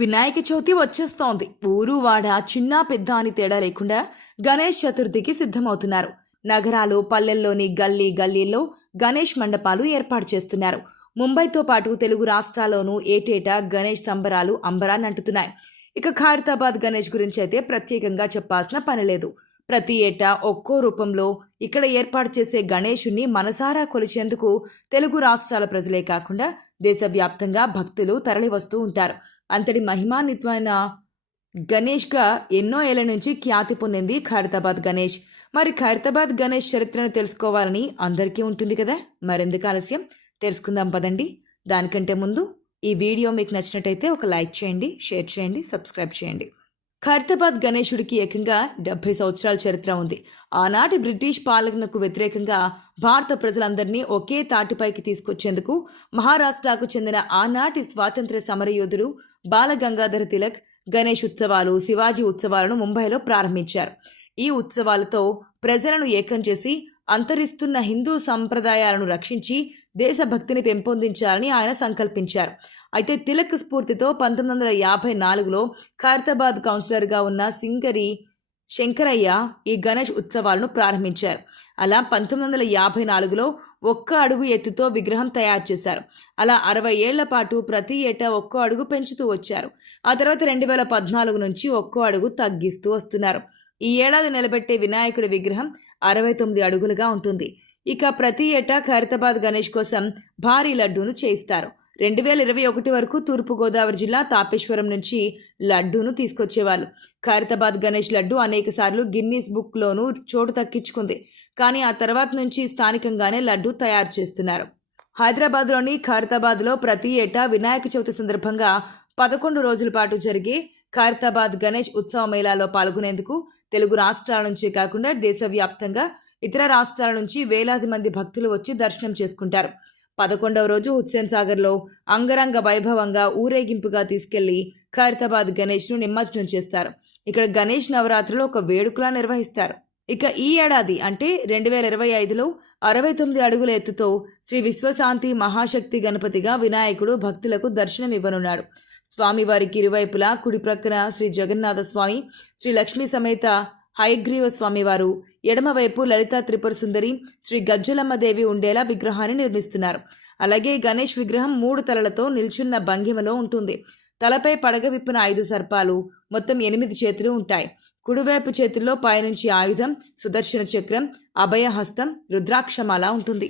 వినాయక చవితి వచ్చేస్తోంది. ఊరు వాడ చిన్న పెద్ద అని తేడా లేకుండా గణేష్ చతుర్థికి సిద్ధమవుతున్నారు. నగరాలు పల్లెల్లోని గల్లీ గల్లీల్లో గణేష్ మండపాలు ఏర్పాటు చేస్తున్నారు. ముంబైతో పాటు తెలుగు రాష్ట్రాల్లోనూ ఏటేటా గణేష్ సంబరాలు అంబరాన్నంటుతున్నాయి. ఇక ఖైరతాబాద్ గణేష్ గురించి అయితే ప్రత్యేకంగా చెప్పాల్సిన పని లేదు. ప్రతి ఏటా ఒక్కో రూపంలో ఇక్కడ ఏర్పాటు చేసే గణేషుణ్ణి మనసారా కొలిచేందుకు తెలుగు రాష్ట్రాల ప్రజలే కాకుండా దేశవ్యాప్తంగా భక్తులు తరలివస్తూ ఉంటారు. అంతటి మహిమాన్వితమైన గణేష్గా ఎన్నో ఏళ్ల నుంచి ఖ్యాతి పొందింది ఖైరతాబాద్ గణేష్. మరి ఖైరతాబాద్ గణేష్ చరిత్రను తెలుసుకోవాలని అందరికీ ఉంటుంది కదా, మరెందుకు ఆలస్యం, తెలుసుకుందాం పదండి. దానికంటే ముందు ఈ వీడియో మీకు నచ్చినట్టయితే ఒక లైక్ చేయండి, షేర్ చేయండి, సబ్స్క్రైబ్ చేయండి. ఖైరతాబాద్ గణేశుడికి ఏకంగా 70 సంవత్సరాల చరిత్ర ఉంది. ఆనాటి బ్రిటిష్ పాలనకు వ్యతిరేకంగా భారత ప్రజలందరినీ ఒకే తాటిపైకి తీసుకొచ్చేందుకు మహారాష్ట్రకు చెందిన ఆనాటి స్వాతంత్ర్య సమరయోధుడు బాలగంగాధర తిలక్ గణేష్ ఉత్సవాలు, శివాజీ ఉత్సవాలను ముంబైలో ప్రారంభించారు. ఈ ఉత్సవాలతో ప్రజలను ఏకం చేసి అంతరిస్తున్న హిందూ సంప్రదాయాలను రక్షించి దేశభక్తిని పెంపొందించాలని ఆయన సంకల్పించారు. అయితే తిలక్ స్ఫూర్తితో 1954లో ఖైరతాబాద్ కౌన్సిలర్గా ఉన్న సింగరి శంకరయ్య ఈ గణేష్ ఉత్సవాలను ప్రారంభించారు. అలా 1954లో 1 అడుగు ఎత్తుతో విగ్రహం తయారు చేశారు. అలా 60 ఏళ్ల పాటు ప్రతి ఏటా 1 అడుగు పెంచుతూ వచ్చారు. ఆ తర్వాత 2014 నుంచి 1 అడుగు తగ్గిస్తూ వస్తున్నారు. ఈ ఏడాది నిలబెట్టే వినాయకుడి విగ్రహం 69 అడుగులుగా ఉంటుంది. ఇక ప్రతి ఏటా ఖైరతాబాద్ గణేష్ కోసం భారీ లడ్డూను చేయిస్తారు. 2021 వరకు తూర్పుగోదావరి జిల్లా తాపేశ్వరం నుంచి లడ్డూను తీసుకొచ్చేవాళ్ళు. ఖైరతాబాద్ గణేష్ లడ్డు అనేకసార్లు గిన్నీస్ బుక్లోనూ చోటు దక్కించుకుంది. కానీ ఆ తర్వాత నుంచి స్థానికంగానే లడ్డు తయారు చేస్తున్నారు. హైదరాబాద్లోని ఖైరతాబాద్లో ప్రతి ఏటా వినాయక చవితి సందర్భంగా 11 రోజుల పాటు జరిగే ఖైరతాబాద్ గణేష్ ఉత్సవ మేళాలో పాల్గొనేందుకు తెలుగు రాష్ట్రాల నుంచే కాకుండా దేశవ్యాప్తంగా ఇతర రాష్ట్రాల నుంచి వేలాది మంది భక్తులు వచ్చి దర్శనం చేసుకుంటారు. 11వ రోజు హుస్సేన్ సాగర్లో అంగరంగ వైభవంగా ఊరేగింపుగా తీసుకెళ్లి ఖైరతాబాద్ గణేష్ను నిమజ్జనం చేస్తారు. ఇక్కడ గణేష్ నవరాత్రులు ఒక వేడుకలా నిర్వహిస్తారు. ఇక ఈ ఏడాది అంటే 2025లో 69 అడుగుల ఎత్తుతో శ్రీ విశ్వశాంతి మహాశక్తి గణపతిగా వినాయకుడు భక్తులకు దర్శనం ఇవ్వనున్నాడు. స్వామివారికి ఇరువైపులా కుడి ప్రక్కన శ్రీ జగన్నాథ స్వామి, శ్రీ లక్ష్మీ సమేత హయగ్రీవ స్వామివారు, ఎడమవైపు లలితా త్రిపుర సుందరి, శ్రీ గజ్జలమ్మదేవి ఉండేలా విగ్రహాన్ని నిర్మిస్తున్నారు. అలాగే గణేష్ విగ్రహం 3 తలలతో నిల్చున్న భంగిమలో ఉంటుంది. తలపై పడగ విప్పిన 5 సర్పాలు, మొత్తం 8 చేతులు ఉంటాయి. కుడివైపు చేతుల్లో పైనుంచి ఆయుధం, సుదర్శన చక్రం, అభయహస్తం, రుద్రాక్షమాల ఉంటుంది.